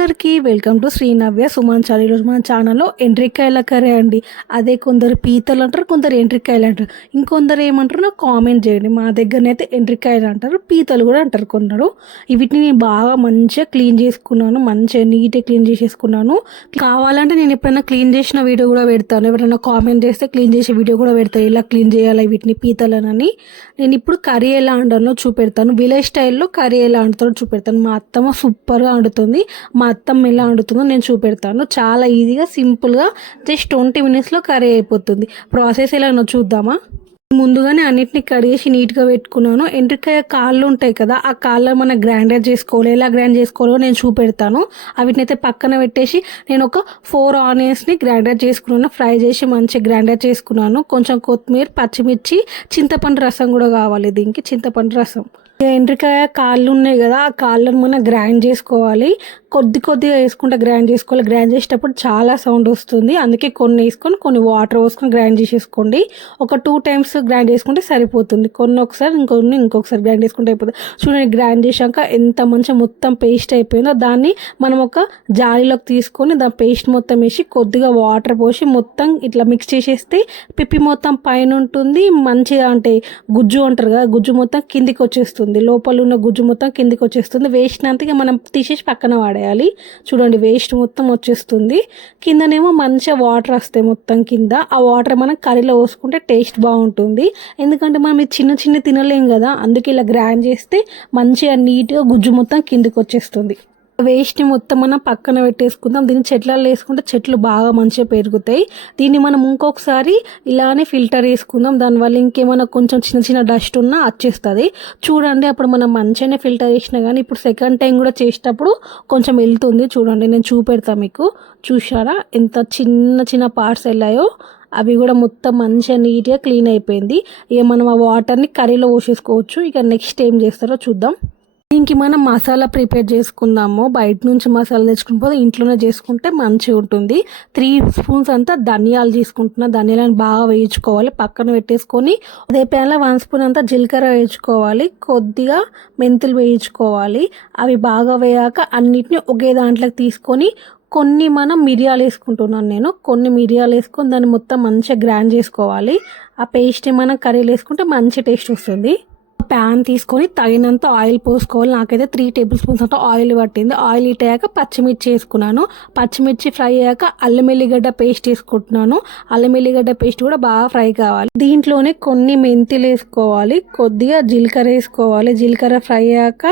అందరికీ welcome to Srinavya Suman Chari ఈరోజు మన ఛానల్లో ఎండ్రికాయల కర్రీ అండి. అదే కొందరు పీతలు అంటారు కొందరు ఎండ్రికాయలు అంటారు. ఇంకొందరు ఏమంటారు నాకు కామెంట్ చేయండి. మా దగ్గరనైతే ఎండ్రికాయలు అంటారు పీతలు కూడా అంటారు కొందరు. వీటిని నేను బాగా మంచిగా క్లీన్ చేసుకున్నాను మంచిగా నీట్గా క్లీన్ చేసేసుకున్నాను. కావాలంటే నేను ఎప్పుడైనా క్లీన్ చేసిన వీడియో కూడా పెడతాను. ఎవరైనా కామెంట్ చేస్తే క్లీన్ చేసే వీడియో కూడా పెడతాను. ఇలా క్లీన్ చేయాలి వీటిని పీతలనని. నేను ఇప్పుడు కర్రీ ఎలా వండాలో చూపెడతాను. విలేజ్ స్టైల్లో కర్రీ ఎలా వండుతారో చూపెడతాను. మా అత్తమ్మ సూపర్గా వండుతుంది. మా అత్తమ్మ ఎలా వండుతుందో నేను చూపెడతాను. చాలా ఈజీగా సింపుల్గా జస్ట్ ట్వంటీ మినిట్స్లో కర్రీ అయిపోతుంది. ప్రాసెస్ ఎలానో చూద్దామా? ముందుగానే అన్నిటిని కడిగేసి నీట్గా పెట్టుకున్నాను. ఎంట్రికాయ కాళ్ళు ఉంటాయి కదా ఆ కాళ్ళు మనం గ్రైండర్ చేసుకోవాలి. ఎలా గ్రైండ్ చేసుకోవాలో నేను చూపెడతాను. వాటిని అయితే పక్కన పెట్టేసి నేను ఒక ఫోర్ ఆనియన్స్ని గ్రైండర్ చేసుకున్నాను. ఫ్రై చేసి మంచిగా గ్రైండర్ చేసుకున్నాను. కొంచెం కొత్తిమీర పచ్చిమిర్చి చింతపండు రసం కూడా కావాలి దీనికి. చింతపండు రసం. ఎండ్రికాయ కాళ్ళు ఉన్నాయి కదా ఆ కాళ్ళను మనం గ్రైండ్ చేసుకోవాలి. కొద్ది కొద్దిగా వేసుకుంటే గ్రైండ్ చేసుకోవాలి. గ్రైండ్ చేసేటప్పుడు చాలా సౌండ్ వస్తుంది. అందుకే కొన్ని వేసుకొని కొన్ని వాటర్ పోసుకొని గ్రైండ్ చేసేసుకోండి. ఒక టూ టైమ్స్ గ్రైండ్ చేసుకుంటే సరిపోతుంది. కొన్ని ఒకసారి ఇంకొన్ని ఇంకొకసారి గ్రైండ్ చేసుకుంటే అయిపోతుంది. చూడండి గ్రైండ్ చేశాక ఎంత మంచిగా మొత్తం పేస్ట్ అయిపోయిందో. దాన్ని మనం ఒక జాలీలోకి తీసుకొని దాని పేస్ట్ మొత్తం వేసి కొద్దిగా వాటర్ పోసి మొత్తం ఇట్లా మిక్స్ చేసేస్తే పిప్పి మొత్తం పైన ఉంటుంది. మంచిగా అంటే గుజ్జు అంటారు కదా గుజ్జు మొత్తం కిందికి వచ్చేస్తుంది. లోపల ఉన్న గుజ్జు మొత్తం కిందికి వచ్చేస్తుంది వేస్ట్ అంతగా మనం తీసేసి పక్కన వాడేయాలి. చూడండి వేస్ట్ మొత్తం వచ్చేస్తుంది. కిందనేమో మంచిగా వాటర్ వస్తాయి మొత్తం కింద. ఆ వాటర్ మనం కర్రీలో పోసుకుంటే టేస్ట్ బాగుంటుంది. ఎందుకంటే మనం ఇది చిన్న చిన్న తినలేం కదా. అందుకే ఇలా గ్రైండ్ చేస్తే మంచిగా నీట్గా గుజ్జు మొత్తం కిందికి వచ్చేస్తుంది వేస్ట్ని మొత్తం మనం పక్కన పెట్టేసుకుందాం. దీన్ని చెట్లలో వేసుకుంటే చెట్లు బాగా మంచిగా పెరుగుతాయి. దీన్ని మనం ఇంకొకసారి ఇలానే ఫిల్టర్ వేసుకుందాం. దానివల్ల ఇంకేమైనా కొంచెం చిన్న చిన్న డస్ట్ ఉన్నా వచ్చేస్తుంది చూడండి అప్పుడు మనం మంచిగానే ఫిల్టర్ చేసినా కానీ ఇప్పుడు సెకండ్ టైం కూడా చేసేటప్పుడు కొంచెం వెళ్తుంది. చూడండి నేను చూపెడతా మీకు. చూసారా ఎంత చిన్న చిన్న పార్ట్స్ వెళ్ళాయో అవి కూడా మొత్తం మంచిగా నీట్గా క్లీన్ అయిపోయింది. ఇక మనం ఆ వాటర్ని కర్రీలో పోసేసుకోవచ్చు. ఇక నెక్స్ట్ ఏం చేస్తారో చూద్దాం. దీనికి మనం మసాలా ప్రిపేర్ చేసుకుందాము. బయట నుంచి మసాలా తెచ్చుకుని పోతే ఇంట్లోనే చేసుకుంటే మంచిగా ఉంటుంది. త్రీ స్పూన్స్ అంతా ధనియాలు తీసుకుంటున్నా. ధనియాలను బాగా వేయించుకోవాలి. పక్కన పెట్టేసుకొని అదే ప్యాన్లో వన్ స్పూన్ అంతా జీలకర్ర వేయించుకోవాలి. కొద్దిగా మెంతులు వేయించుకోవాలి. అవి బాగా వేయాక అన్నిటిని ఒకే దాంట్లోకి తీసుకొని కొన్ని మనం మిరియాలు వేసుకుంటున్నాను నేను. కొన్ని మిరియాలు వేసుకొని దాన్ని మొత్తం మంచిగా గ్రైండ్ చేసుకోవాలి. ఆ పేస్ట్ని మనం కర్రీలు వేసుకుంటే మంచి టేస్ట్ వస్తుంది. ప్యాన్ తీసుకొని తగినంత ఆయిల్ పోసుకోవాలి. నాకైతే త్రీ టేబుల్ స్పూన్స్ అంత ఆయిల్ పట్టింది. ఆయిల్ ఇట్ అయ్యాక పచ్చిమిర్చి వేసుకున్నాను. పచ్చిమిర్చి ఫ్రై అయ్యాక అల్లం ఎల్లిగడ్డ పేస్ట్ వేసుకుంటున్నాను. అల్లం ఎల్లిగడ్డ పేస్ట్ కూడా బాగా ఫ్రై కావాలి. దీంట్లోనే కొన్ని మెంతులు వేసుకోవాలి. కొద్దిగా జీలకర్ర వేసుకోవాలి. జీలకర్ర ఫ్రై అయ్యాక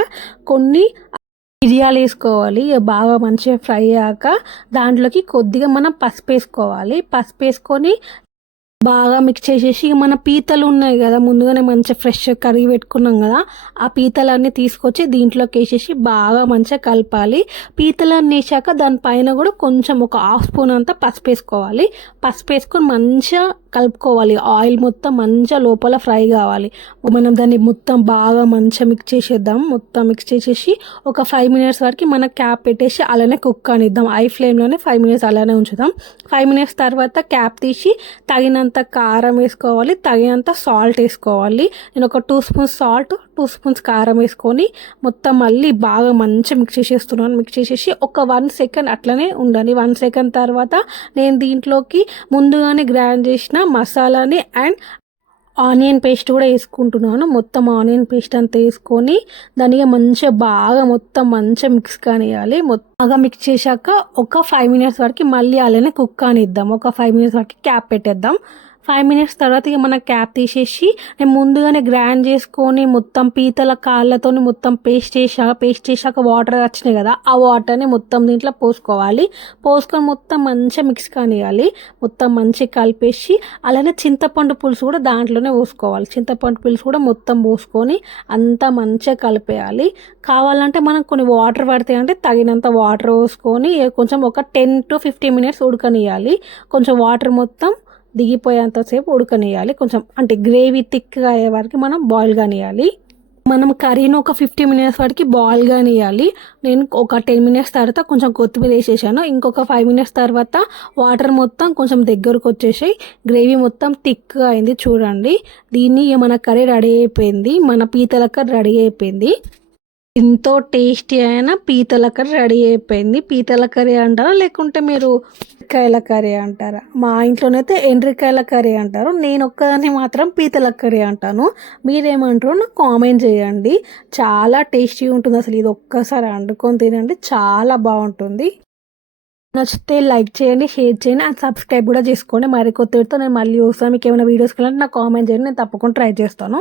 కొన్ని మిరియాలు వేసుకోవాలి. బాగా మంచిగా ఫ్రై అయ్యాక దాంట్లోకి కొద్దిగా మనం పసుపు వేసుకోవాలి. పసుపు వేసుకొని బాగా మిక్స్ చేసేసి మన పీతలు ఉన్నాయి కదా ముందుగానే మంచిగా ఫ్రెష్ కరిగి పెట్టుకున్నాం కదా ఆ పీతలన్నీ తీసుకొచ్చి దీంట్లోకి వేసేసి బాగా మంచిగా కలపాలి. పీతలన్నీ వేసాక దానిపైన కూడా కొంచెం ఒక హాఫ్ స్పూన్ అంతా పసుపు వేసుకోవాలి. పసుపు వేసుకొని మంచిగా కలుపుకోవాలి. ఆయిల్ మొత్తం మంచిగా లోపల ఫ్రై కావాలి. మనం దాన్ని మొత్తం బాగా మంచిగా మిక్స్ చేసేద్దాం. మొత్తం మిక్స్ చేసేసి ఒక ఫైవ్ మినిట్స్ వరకు మన క్యాప్ పెట్టేసి అలానే కుక్ అనిద్దాం. ఐ ఫ్లేమ్లోనే ఫైవ్ మినిట్స్ అలానే ఉంచుదాం. ఫైవ్ మినిట్స్ తర్వాత క్యాప్ తీసి తగినంత కారం వేసుకోవాలి తగినంత సాల్ట్ వేసుకోవాలి. నేను ఒక two spoons salt two spoons కారం వేసుకొని మొత్తం మళ్ళీ బాగా మంచిగా మిక్స్ చేసేస్తున్నాను. మిక్స్ చేసేసి ఒక వన్ సెకండ్ అట్లనే ఉండాలి వన్ సెకండ్ తర్వాత నేను దీంట్లోకి ముందుగానే గ్రైండ్ చేసిన మసాలాని అండ్ ఆనియన్ పేస్ట్ కూడా వేసుకుంటున్నాను. మొత్తం ఆనియన్ పేస్ట్ అంతా వేసుకొని దానికి మంచిగా బాగా మొత్తం మంచిగా మిక్స్ కానివ్వాలి బాగా మిక్స్ చేశాక ఒక ఫైవ్ మినిట్స్ వరకు మళ్ళీ అలానే కుక్ కానిద్దాం. ఒక ఫైవ్ మినిట్స్ వరకు క్యాప్ పెట్టేద్దాం. ఫైవ్ మినిట్స్ తర్వాత ఇక మన క్యాప్ తీసేసి నేను ముందుగానే గ్రైండ్ చేసుకొని మొత్తం పీతల కాళ్ళతో మొత్తం పేస్ట్ చేసాక పేస్ట్ చేశాక వాటర్ వచ్చినాయి కదా ఆ వాటర్ని మొత్తం దీంట్లో పోసుకోవాలి. పోసుకొని మొత్తం మంచిగా మిక్స్ కానివ్వాలి మొత్తం మంచిగా కలిపేసి అలానే చింతపండు పులుసు కూడా దాంట్లోనే పోసుకోవాలి. చింతపండు పులుసు కూడా మొత్తం పోసుకొని అంతా మంచిగా కలిపేయాలి. కావాలంటే మనం కొన్ని వాటర్ పడతాయి అంటే తగినంత వాటర్ పోసుకొని కొంచెం ఒక టెన్ టు ఫిఫ్టీన్ మినిట్స్ ఉడకనియాలి కొంచెం వాటర్ మొత్తం దిగిపోయేంతసేపు ఉడకనియాలి కొంచెం అంటే గ్రేవీ థిక్గా అయ్యే వరకు మనం బాయిల్ కానియాలి మనం కర్రీని ఒక ఫిఫ్టీ మినిట్స్ వరకు బాయిల్ కానియాలి నేను ఒక టెన్ మినిట్స్ తర్వాత కొంచెం కొత్తిమీర వేసేసాను. ఇంకొక ఫైవ్ మినిట్స్ తర్వాత వాటర్ మొత్తం కొంచెం దగ్గరకు వచ్చేసి గ్రేవీ మొత్తం థిక్గా అయింది. చూడండి. దీన్ని మన కర్రీ రెడీ అయిపోయింది. మన పీతల కర్రీ రెడీ అయిపోయింది. ఎంతో టేస్టీ అయిన పీతల కర్రీ రెడీ అయిపోయింది. పీతల కర్రీ అంటారా? లేకుంటే మీరు ఎండ్రికాయల కర్రీ అంటారా? మా ఇంట్లోనైతే ఎండ్రికాయల కర్రీ అంటారు. నేను ఒక్కదాన్ని మాత్రం పీతల కర్రీ అంటాను. మీరేమంటారో నాకు కామెంట్ చేయండి. చాలా టేస్టీ ఉంటుంది అసలు. ఇది ఒక్కసారి వండుకొని తినండి. చాలా బాగుంటుంది. నచ్చితే లైక్ చేయండి షేర్ చేయండి అండ్ సబ్స్క్రైబ్ కూడా చేసుకోండి. మరి కొత్తతో నేను మళ్ళీ చూస్తాను మీకు ఏమైనా వీడియోస్ కావాలంటే నాకు కామెంట్ చేయండి. నేను తప్పకుండా ట్రై చేస్తాను.